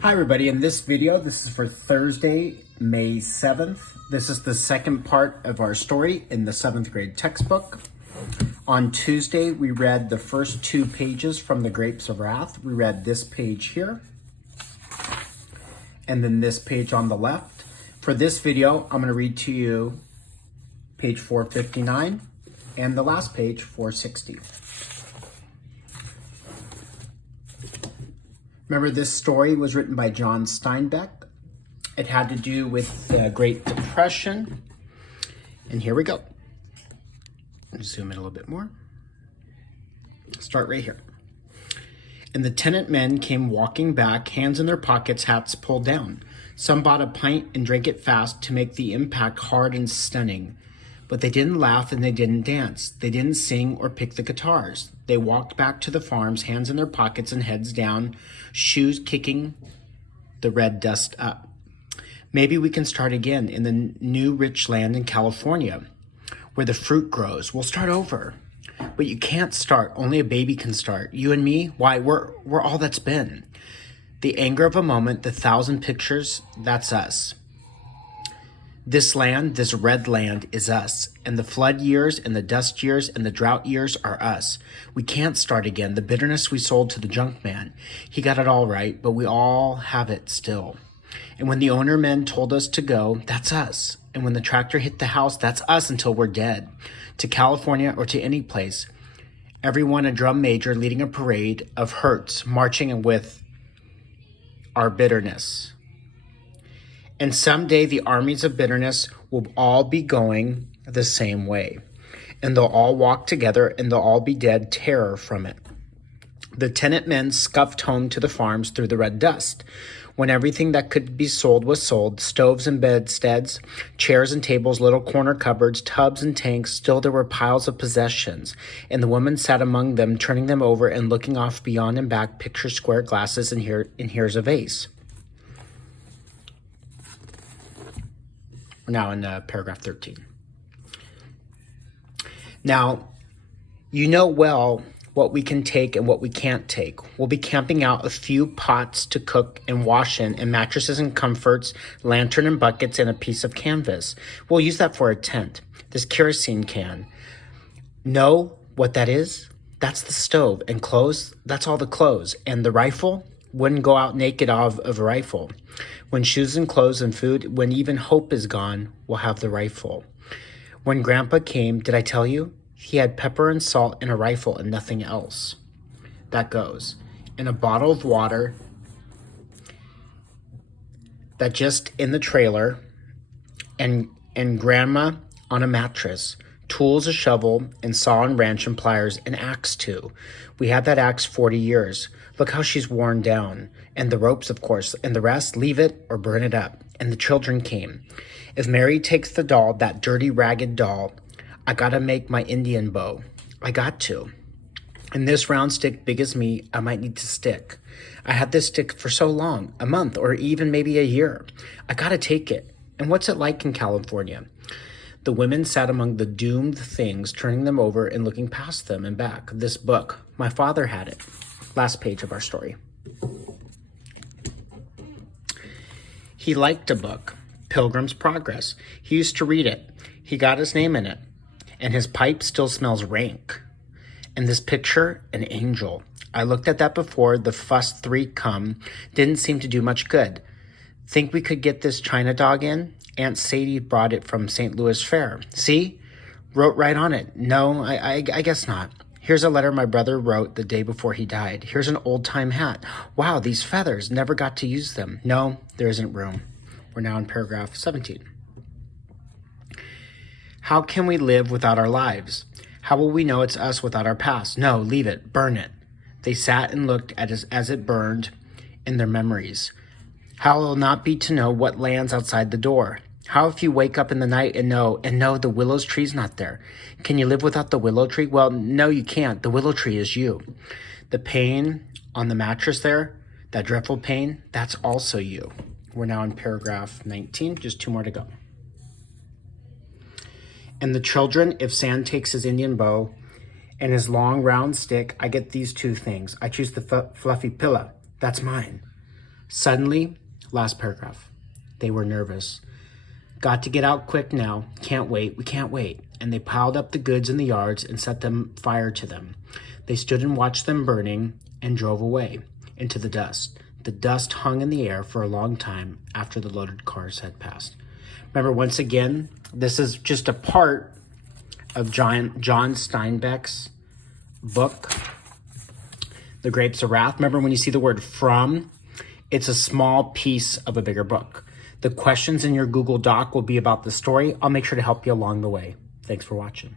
Hi everybody, in this video, this is for Thursday, May 7th. This is the second part of our story in the 7th grade textbook. On Tuesday, we read the first 2 pages from the Grapes of Wrath. We read this page here, and then this page on the left. For this video, I'm going to read to you page 459 and the last page, 460. Remember, this story was written by John Steinbeck. It had to do with the Great Depression. And here we go. Zoom in a little bit more. Start right here. And the tenant men came walking back, hands in their pockets, hats pulled down. Some bought a pint and drank it fast to make the impact hard and stunning. But they didn't laugh and they didn't dance. They didn't sing or pick the guitars. They walked back to the farms, hands in their pockets and heads down, shoes kicking the red dust up. Maybe we can start again in the new rich land in California, where the fruit grows. We'll start over. But you can't start. Only a baby can start. You and me, why, we're all that's been. The anger of a moment, the 1,000 pictures, that's us. This land, this red land, is us. And the flood years and the dust years and the drought years are us. We can't start again. The bitterness we sold to the junk man. He got it all right, but we all have it still. And when the owner men told us to go, that's us. And when the tractor hit the house, that's us until we're dead. To California or to any place. Everyone a drum major leading a parade of hurts, marching with our bitterness. And someday the armies of bitterness will all be going the same way. And they'll all walk together and they'll all be dead terror from it. The tenant men scuffed home to the farms through the red dust. When everything that could be sold was sold, stoves and bedsteads, chairs and tables, little corner cupboards, tubs and tanks, still there were piles of possessions. And the woman sat among them, turning them over and looking off beyond and back, picture square glasses, and here's a vase. We're now in paragraph 13. Now, you know well what we can take and what we can't take. We'll be camping out a few pots to cook and wash in, and mattresses and comforts, lantern and buckets, and a piece of canvas. We'll use that for a tent. This kerosene can. Know what that is? That's the stove. And clothes, that's all the clothes. And the rifle? Wouldn't go out naked of a rifle. When shoes and clothes and food, when even hope is gone, we'll have the rifle. When Grandpa came, did I tell you? He had pepper and salt and a rifle and nothing else. That goes. And a bottle of water that just in the trailer, and Grandma on a mattress, tools, a shovel, and saw and wrench and pliers, an axe too. We had that axe 40 years. Look how she's worn down. And the ropes, of course, and the rest, leave it or burn it up. And the children came. If Mary takes the doll, that dirty, ragged doll, I gotta make my Indian bow. I got to. And this round stick, big as me, I might need to stick. I had this stick for so long, a month or even maybe a year. I gotta take it. And what's it like in California? The women sat among the doomed things, turning them over and looking past them and back. This book, my father had it. Last page of our story. He liked a book, Pilgrim's Progress. He used to read it. He got his name in it. And his pipe still smells rank. And this picture, an angel. I looked at that before the fuss 3 come. Didn't seem to do much good. Think we could get this China dog in? Aunt Sadie brought it from St. Louis Fair. See? Wrote right on it. No, I guess not. Here's a letter my brother wrote the day before he died. Here's an old-time hat. Wow, these feathers. Never got to use them. No, there isn't room. We're now in paragraph 17. How can we live without our lives? How will we know it's us without our past? No, leave it. Burn it. They sat and looked at it as it burned in their memories. How will it not be to know what lands outside the door? How if you wake up in the night and know the willow tree's not there? Can you live without the willow tree? Well, no, you can't. The willow tree is you. The pain on the mattress there, that dreadful pain, that's also you. We're now in paragraph 19, just 2 more to go. And the children, if Sam takes his Indian bow and his long round stick, I get these 2 things. I choose the fluffy pillow. That's mine. Suddenly, last paragraph, they were nervous. Got to get out quick now. Can't wait. We can't wait. And they piled up the goods in the yards and set them fire to them. They stood and watched them burning and drove away into the dust. The dust hung in the air for a long time after the loaded cars had passed. Remember, once again, this is just a part of John Steinbeck's book, The Grapes of Wrath. Remember, when you see the word from, it's a small piece of a bigger book. The questions in your Google Doc will be about the story. I'll make sure to help you along the way. Thanks for watching.